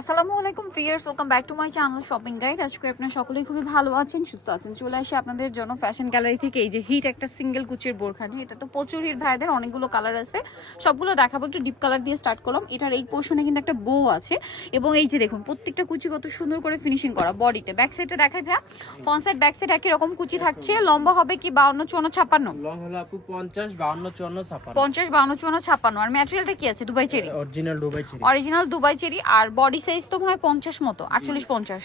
আসসালামু আলাইকুম fierce welcome back to my channel shopping guide আজকে আপনারা সকলেই খুবই ভালো আছেন সুস্থ আছেন। চলে আসি আপনাদের জন্য ফ্যাশন গ্যালারি থেকে। এই যে হিট একটা সিঙ্গেল কুচির বোরখানি এটা তো প্রচুর হিট ভাইদের অনেকগুলো কালার আছে। সবগুলো দেখাবো একটু ডিপ কালার দিয়ে স্টার্ট করলাম। এটার এই পোর্শনে কিন্তু একটা বউ আছে। এবং এই যে দেখুন প্রত্যেকটা কুচি কত সুন্দর করে ফিনিশিং করা বডিতে ব্যাক সাইডে দেখাই ভাইয়া। ফ্রন্ট সাইড ব্যাক সাইড একই রকম কুচি থাকছে। লম্বা হবে কি বাউন্ন চুয়ান্ন ছাপ্পান্ন? লং হলো আপু পঞ্চাশ বাউন্ন চুয়ান্ন ছাপান্ন পঞ্চাশ বাউন্ন চুয়ান্ন ছাপ্পান্ন। আর ম্যাটেরিয়ালটা কি আছে? Dubai cherry. Original Dubai cherry. Original Dubai cherry. আর বডি সাইজ তো মনে হয় পঞ্চাশ মতো আটচল্লিশ পঞ্চাশ।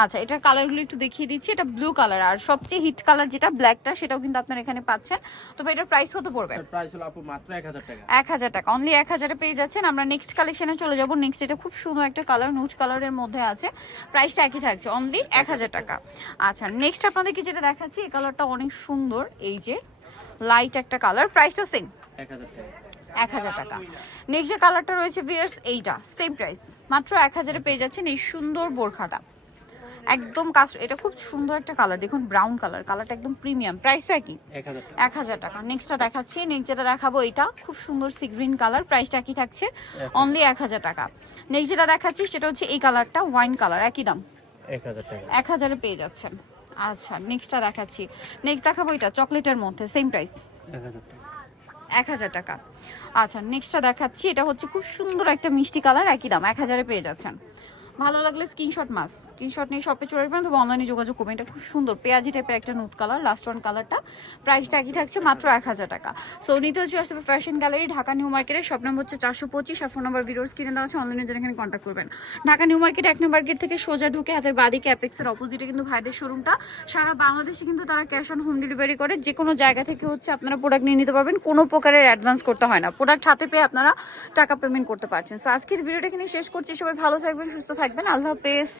আচ্ছা এটার কালারগুলো একটু দেখিয়ে দিচ্ছি। এটা ব্লু কালার আর সবচেয়ে হিট কালার যেটা ব্ল্যাকটা সেটাও কিন্তু আপনারা এখানে পাচ্ছেন। তবে এটার প্রাইস কত পড়বে? প্রাইস হলো আপু মাত্র এক হাজার টাকা। এক হাজার টাকা অনলি এক হাজারে পেয়ে যাচ্ছেন। আমরা নেক্সট কালেকশনে চলে যাব। নেক্সট এটা খুব সুন্দর একটা কালার নুজ কালারের মধ্যে আছে। প্রাইসটা একই থাকছে অনলি এক হাজার টাকা। আচ্ছা নেক্সট আপনাদেরকে যেটা দেখাচ্ছি এই কালারটা অনেক সুন্দর। এই যে লাইট একটা কালার প্রাইসটা সেম টাকা। এক হাজার টাকা। নেক্সট যে কালারটা রয়েছে ভিয়ার্স এইটা সেম প্রাইস মাত্র এক হাজারে পেয়ে যাচ্ছেন এই সুন্দর বোরখাটা। একদম কাজ এটা খুব সুন্দর একটা কালার দেখুন ব্রাউন কালার কালারটা একদম প্রিমিয়াম প্রাইসটা কি এক হাজার টাকা। নেক্সটটা দেখাচ্ছি নেক্সট যেটা দেখাবো এটা খুব সুন্দর সি গ্রিন কালার প্রাইসটা কি থাকছে অনলি এক হাজার টাকা। নেক্সট যেটা দেখাচ্ছি সেটা হচ্ছে এই কালারটা ওয়াইন কালার একই দাম। এক হাজারে পেয়ে যাচ্ছেন। আচ্ছা নেক্সটটা দেখাচ্ছি। নেক্সট দেখাবো এটা চকলেটের মধ্যে সেম প্রাইস এক হাজার টাকা। এক হাজার টাকা। আচ্ছা নেক্সটটা দেখাচ্ছি। এটা হচ্ছে খুব সুন্দর একটা মিষ্টি কালার একই দাম, এক হাজারে পেয়ে যাচ্ছেন। ভালো লাগলে স্ক্রিনশট মাস। স্ক্রিনশট নিয়ে শপে চলে আসবেন তবে অনলাইনে যোগাযোগ করবেন। এটা খুব সুন্দর, পেঁয়াজি টাইপের একটা নুট কালার লাস্ট ওয়ান কালারটা প্রাইসটা একই থাকছে মাত্র এক হাজার টাকা। সো নিতে হচ্ছে আসবে ফ্যাশন গ্যালারি ঢাকা নিউ মার্কেটের শপ নম্বর হচ্ছে চারশো পঁচিশ আর ফোন নম্বর ভিডিওস কিনে দেওয়া আছে অনলাইনে জন্য এখানে কন্ট্যাক্ট করবেন। ঢাকা নিউ মার্কেট এক নম্বর গেট থেকে সোজা ঢুকে হাতের বাদিকে অ্যাপেক্সের অপোজিটে কিন্তু ভাইদের শোরুমটা সারা বাংলাদেশে কিন্তু তারা ক্যাশ অন হোম ডেলিভারি করে। যে কোনো জায়গা থেকে হচ্ছে আপনারা প্রোডাক্ট নিয়ে নিতে পারবেন। কোনো প্রকারের অ্যাডভান্স করতে হয় না। প্রোডাক্ট হাতে পেয়ে আপনারা টাকা পেমেন্ট করতে পারছেন। সো আজকের ভিডিওটা এখানে শেষ করছি। সবাই ভালো থাকবেন, সুস্থ থাকবেন আল্লাহ হাফেজ।